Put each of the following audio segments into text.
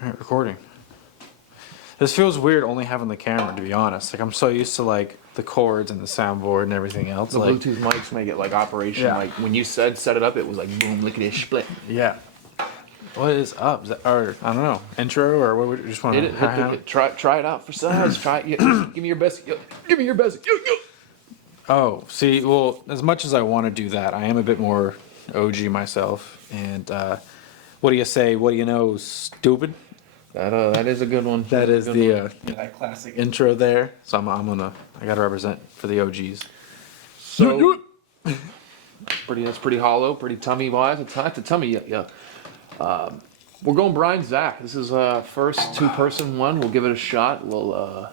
All right, recording. This feels weird only having the camera, to be honest. Like, I'm so used to, like, the cords and the soundboard and everything else. The like, Bluetooth mics make it like operation. Yeah. Like when you said set it up, it was like boom, lickety split. Yeah. What is up? Is that, or, I don't know, intro, or what would you just want Hit to... it. Try it out for size. Try it. Give me your best. Give me your best. Oh, see, well, as much as I want to do that, I am a bit more OG myself. And what do you say? What do you know? Stupid. That is a good one. That is good the one. that classic intro there. So I gotta represent for the OGs. So that's pretty hollow, pretty tummy wise. It's a tummy. Yeah. We're going Brian Zach. This is first 2-person one. We'll give it a shot. We'll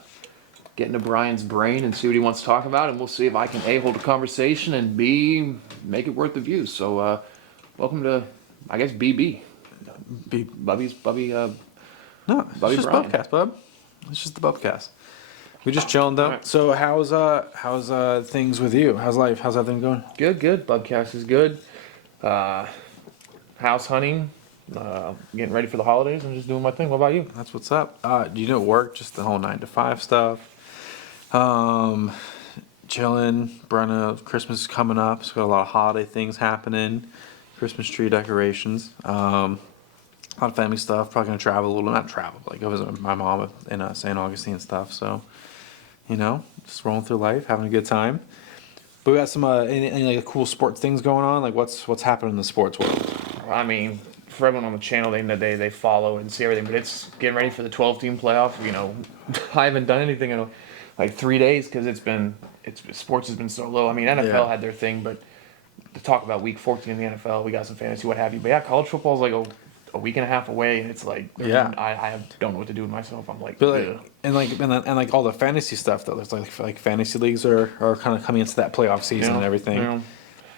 get into Brian's brain and see what he wants to talk about, and we'll see if I can A, hold a conversation, and B, make it worth the views. So welcome to, I guess, BB. Bubby. No, it's Bubby just Brian. Bubcast, bub. It's just the Bubcast. We just chilling though. Right. So how's things with you? How's life? How's everything going? Good. Bubcast is good. House hunting. Getting ready for the holidays and just doing my thing. What about you? That's what's up. You know, work, just the whole 9 to 5 stuff. Chilling. Brenna, Christmas is coming up, so got a lot of holiday things happening. Christmas tree decorations. A lot of family stuff. Probably gonna travel a little. Not travel, but like go visit my mom in St. Augustine and stuff. So, you know, just rolling through life, having a good time. But we got some any like cool sports things going on. Like what's happening in the sports world? I mean, for everyone on the channel, they follow and see everything, but it's getting ready for the 12-team playoff. You know, I haven't done anything in like 3 days because sports has been so low. I mean, NFL had their thing, but to talk about week 14 in the NFL, we got some fantasy, what have you. But yeah, college football is like a week and a half away, and it's like I don't know what to do with myself. I'm like, but like all the fantasy stuff though. There's like fantasy leagues are kind of coming into that playoff season and everything. Yeah.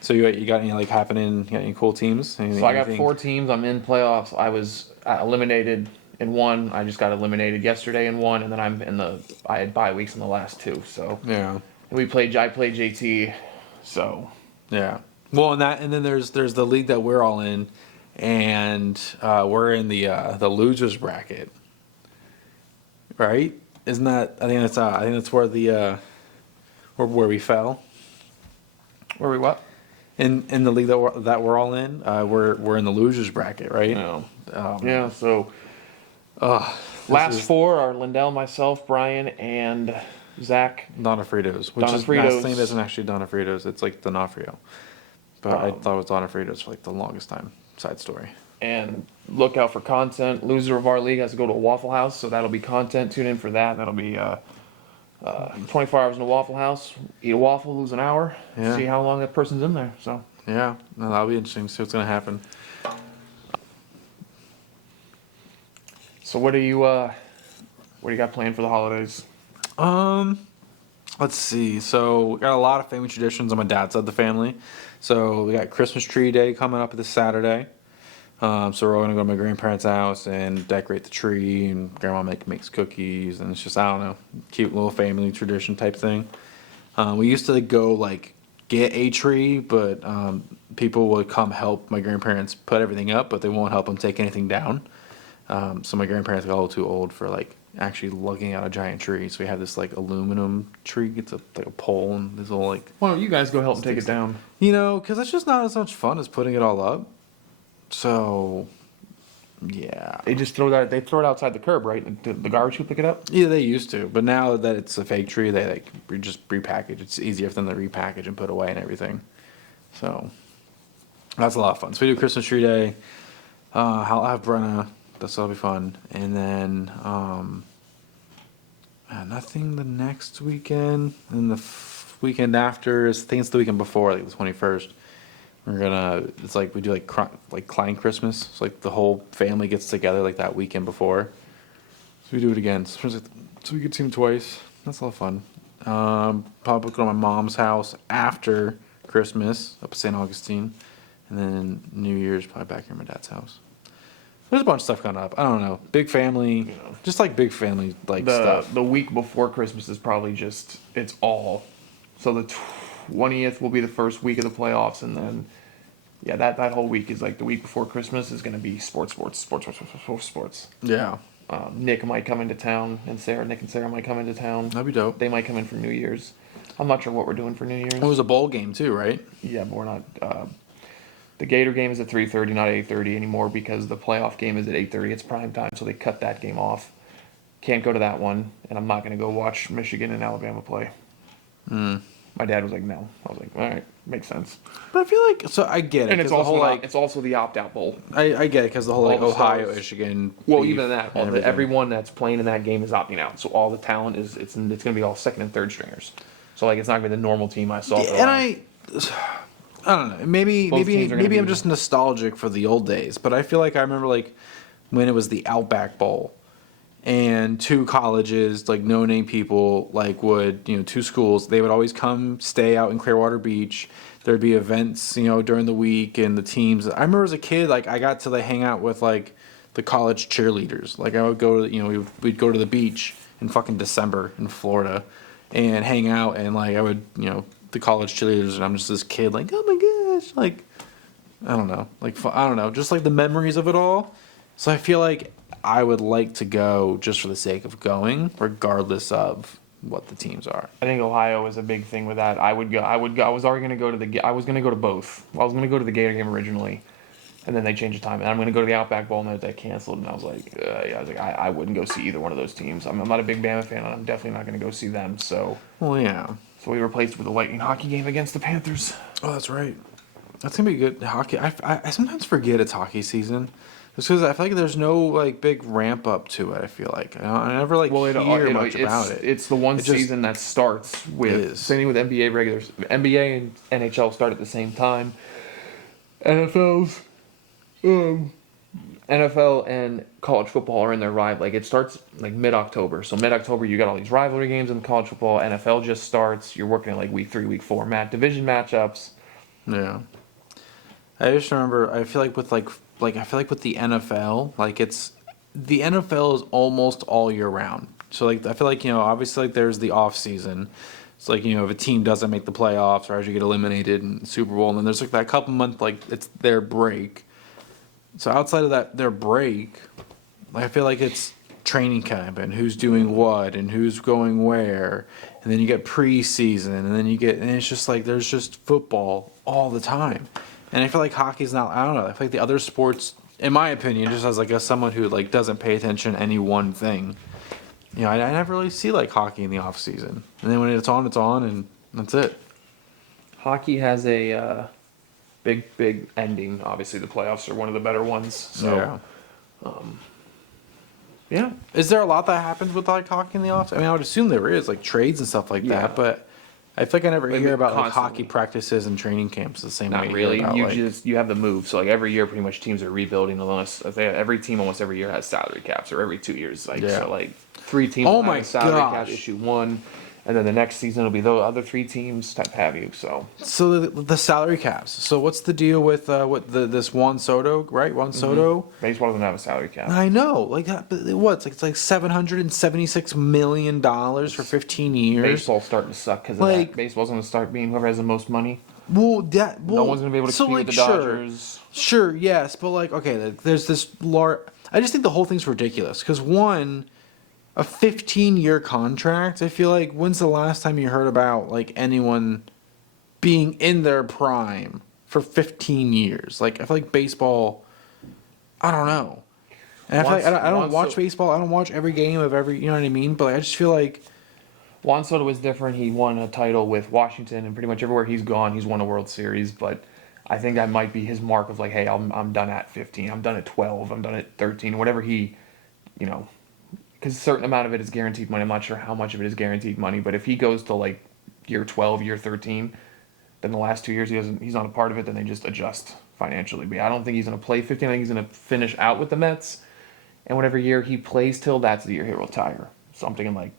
So you got any like happening? You got any cool teams? So I got 4 teams. I'm in playoffs. I was eliminated in one. I just got eliminated yesterday in one, and then I had bye weeks in the last 2. So yeah, and I played JT. So yeah. Well, and then there's the league that we're all in, and we're in the losers bracket, right? Isn't that? I think that's where where we fell. Where we what? In the league that we're all in, we're in the losers bracket, right? No. Yeah. So last 4 are Lindell, myself, Brian, and Zach. Donofrito's, which is last name isn't actually Donofrito's. It's like Donofrio, but I thought it was Donofrito's for like the longest time. Side story. And look out for content. Loser of our league has to go to a Waffle House, so that'll be content. Tune in for that. That'll be 24 hours in a Waffle House. Eat a waffle, lose an hour. Yeah. See how long that person's in there. So yeah, no, that'll be interesting. See what's gonna happen. So what do you got planned for the holidays? Let's see. So we got a lot of family traditions on my dad's side of the family. So we got Christmas tree day coming up this Saturday. So we're all gonna go to my grandparents' house and decorate the tree, and grandma makes cookies, and it's just, I don't know, cute little family tradition type thing. We used to go like get a tree, but people would come help my grandparents put everything up, but they won't help them take anything down. So my grandparents got a little too old for like actually lugging out a giant tree. So we have this like aluminum tree. It's like a pole and this little like. Why don't you guys go help them take it down? You know, because it's just not as much fun as putting it all up. So, yeah. They just throw it outside the curb, right? The garbage will pick it up? Yeah, they used to. But now that it's a fake tree, they like just repackage. It's easier for them to repackage and put away and everything. So, that's a lot of fun. So we do Christmas tree day. I'll have Brenna. That'll be fun. And then, nothing the next weekend. And the weekend after, I think it's the weekend before, like the 21st. It's like we do like Klein Christmas. So like the whole family gets together like that weekend before. So we do it again. So we get to see them twice. That's a lot of fun. Probably go to my mom's house after Christmas up at St. Augustine. And then New Year's probably back here at my dad's house. There's a bunch of stuff coming up. I don't know. Big family, just like big family stuff. The week before Christmas is probably it's all. So the 20th will be the first week of the playoffs, and then Yeah, that whole week is like the week before Christmas is going to be sports. Yeah, Nick might come into town, and Sarah. Nick and Sarah might come into town. that'd be dope. They might come in for New Year's. I'm not sure what we're doing for New Year's. It was a bowl game too, right? Yeah, but we're not. The Gator game is at 3:30, not 8:30 anymore because the playoff game is at 8:30. It's prime time, so they cut that game off. Can't go to that one, and I'm not going to go watch Michigan and Alabama play. My dad was like, "No." I was like, "All right, makes sense." But I feel like so I get it. And it's 'cause the also whole, like it's also the opt-out bowl. I get it because the whole like all the Ohio, stars. Michigan. Well, beef even that, and everything. everyone that's playing in that game is opting out. So all the talent is it's going to be all second and third stringers. So like it's not going to be the normal team I saw. Yeah, and I don't know. Maybe Both teams are gonna maybe I'm be- just nostalgic for the old days, but I feel like I remember like when it was the Outback Bowl, and two colleges like no name people like would two schools they would always come stay out in Clearwater Beach. There'd be events during the week and the teams. I remember as a kid like I got to like hang out with like the college cheerleaders. Like I would go to we'd go to the beach in fucking December in Florida and hang out and like I would the college cheerleaders, and I'm just this kid, like, oh my gosh, like, I don't know, like, I don't know, just like the memories of it all. So I feel like I would like to go just for the sake of going, regardless of what the teams are. I think Ohio is a big thing with that. I would go. I was already going to go to I was going to go to both. I was going to go to the Gator game originally, and then they changed the time. And I'm going to go to the Outback Bowl, and they canceled. And I was like, I wouldn't go see either one of those teams. I'm not a big Bama fan, and I'm definitely not going to go see them. So. Well, yeah. So we replaced with a Lightning hockey game against the Panthers. Oh, that's right. That's gonna be good hockey. I sometimes forget it's hockey season, just because I feel like there's no like big ramp up to it. I feel like I never like hear much about it. It's the one season that starts with same thing with NBA regulars. NBA and NHL start at the same time. NFL and college football are in their ride. Like it starts like mid-October. So mid-October you got all these rivalry games in college football. NFL just starts. You're working at like week 3, week 4 division matchups. Yeah. I just remember I feel like with I feel like with the NFL, like the NFL is almost all year round. So like I feel like obviously like there's the off season. It's like if a team doesn't make the playoffs or as you get eliminated in the Super Bowl, and then there's like that couple month like it's their break. So outside of that, their break, I feel like it's training camp and who's doing what and who's going where, and then you get preseason, and then and it's just like there's just football all the time, and I feel like hockey's not. I don't know. I feel like the other sports, in my opinion, just as like someone who like doesn't pay attention to any one thing, I never really see like hockey in the off season, and then when it's on, and that's it. Hockey has a big ending. Obviously, the playoffs are one of the better ones. So, yeah. Is there a lot that happens with like hockey in the off? I mean, I would assume there is like trades and stuff like that, but I feel like I never hear about like hockey practices and training camps the same way. Not really. About, You have the move. So like every year, pretty much teams are rebuilding unless every team almost every year has salary caps, or every 2 years. So like 3 teams will have a salary cap issue 1. And then the next season will be the other 3 teams type have you. So the salary caps. So what's the deal with this Juan Soto, right? Juan Soto. Baseball doesn't have a salary cap. I know, like that. But what? It's like $776 million for 15 years. Baseball's starting to suck because of that. Baseball's going to start being whoever has the most money. No one's going to be able to compete with the Dodgers. Sure, yes, but like okay, there's this large. I just think the whole thing's ridiculous because a 15-year contract, I feel like, when's the last time you heard about, like, anyone being in their prime for 15 years? Like, I feel like baseball, I don't know. And I feel like I don't watch baseball. I don't watch every game of every, you know what I mean? But like, I just feel like... Juan Soto was different. He won a title with Washington, and pretty much everywhere he's gone, he's won a World Series. But I think that might be his mark of, like, hey, I'm done at 15. I'm done at 12. I'm done at 13. Whatever he, because a certain amount of it is guaranteed money. I'm not sure how much of it is guaranteed money, but if he goes to like year 12, year 13, then the last 2 years he's not a part of it, then they just adjust financially. But I don't think he's going to play 15. I think he's going to finish out with the Mets, and whatever year he plays till, that's the year he'll retire. So I'm thinking like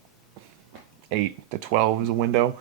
8 to 12 is a window.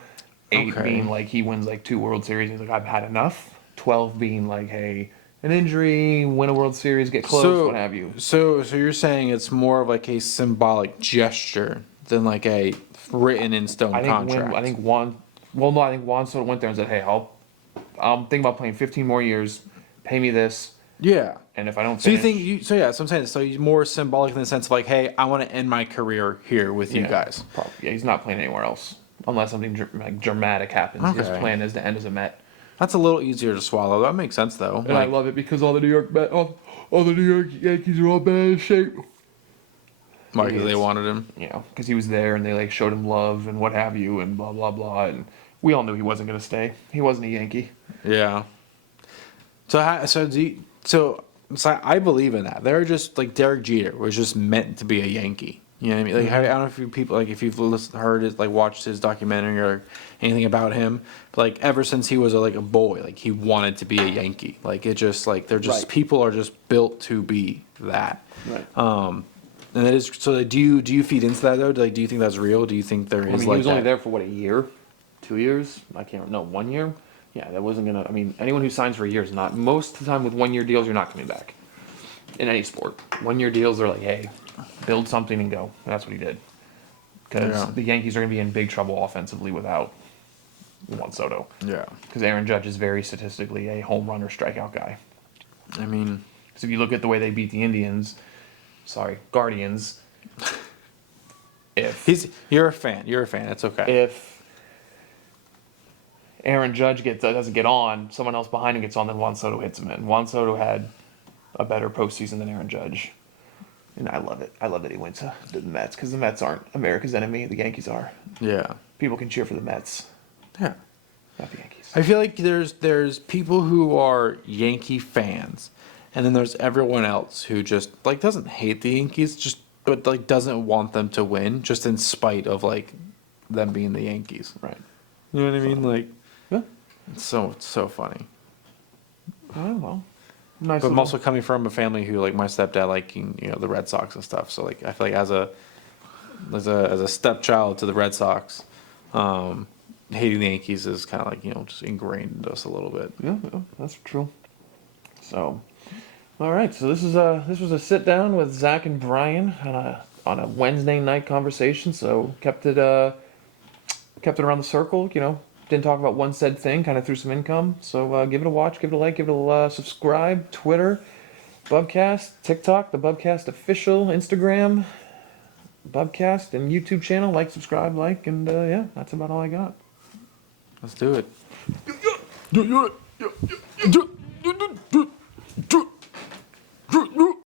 8 being like he wins like 2 World Series. He's like, I've had enough. 12 being like, hey, an injury, win a World Series, get close, what have you. So you're saying it's more of like a symbolic gesture than like a written in stone contract. I think Juan Soto went there and said, hey, I'm thinking about playing 15 more years. pay me this, Yeah. and if I don't So you finish, think you? So yeah, so I'm saying. So you're more symbolic in the sense of like, hey, I want to end my career here with you guys. probably, yeah, he's not playing anywhere else unless something like dramatic happens. His Okay. plan is to end as a Met. That's a little easier to swallow. That makes sense though. And I love it because all the New York all the New York Yankees are all bad shape. Why? Because they idiots. wanted him. You know, because he was there and they like showed him love and what have you and blah blah blah, and we all knew he wasn't going to stay. He wasn't a Yankee. Yeah. So I believe in that. They're just like Derek Jeter was just meant to be a Yankee. You know what I mean? Like I don't know if you people like if you've heard it, like watched his documentary or anything about him. But like ever since he was like a boy, like he wanted to be a Yankee. Like it just like they're just Right. people are just built to be that. Right. And that is so. Like, do you feed into that though? Like, do you think that's real? Do you think there is I mean, like he was only that? there for what, a year, 2 years? I can't. No, 1 year. Yeah, that wasn't gonna. I mean, anyone who signs for a year is not. Most of the time with 1 year deals, you're not coming back. In any sport, 1 year deals are like, hey, build something and go. And that's what he did. Because Yeah. the Yankees are gonna be in big trouble offensively without Juan Soto. Yeah. Because Aaron Judge is very statistically a home run or strikeout guy. I mean, So if you look at the way they beat the Guardians. If you're a fan. You're a fan. It's okay. if Aaron Judge doesn't get on, someone else behind him gets on, then Juan Soto hits him in. Juan Soto had a better postseason than Aaron Judge. And I love it. I love that he went to the Mets because the Mets aren't America's enemy. The Yankees are. Yeah. People can cheer for the Mets, Yeah. not the Yankees. I feel like there's people who are Yankee fans, and then there's everyone else who just like doesn't hate the Yankees, but like doesn't want them to win, just in spite of like them being the Yankees. Right. You know what I mean? Like Yeah. it's so funny. Oh, well. Nice. But I'm little- also coming from a family who like my stepdad liking the Red Sox and stuff. So like I feel like as a stepchild to the Red Sox, hating the Yankees is kind of like just ingrained into us a little bit. Yeah, that's true. So, all right. So this was a sit down with Zach and Brian on a Wednesday night conversation. So kept it around the circle. Didn't talk about one said thing. Kind of threw some income. So give it a watch, give it a like, give it a subscribe. Twitter, Bubcast, TikTok, the Bubcast official, Instagram, Bubcast, and YouTube channel. Like, subscribe, and yeah, that's about all I got. Let's do it. Yeah.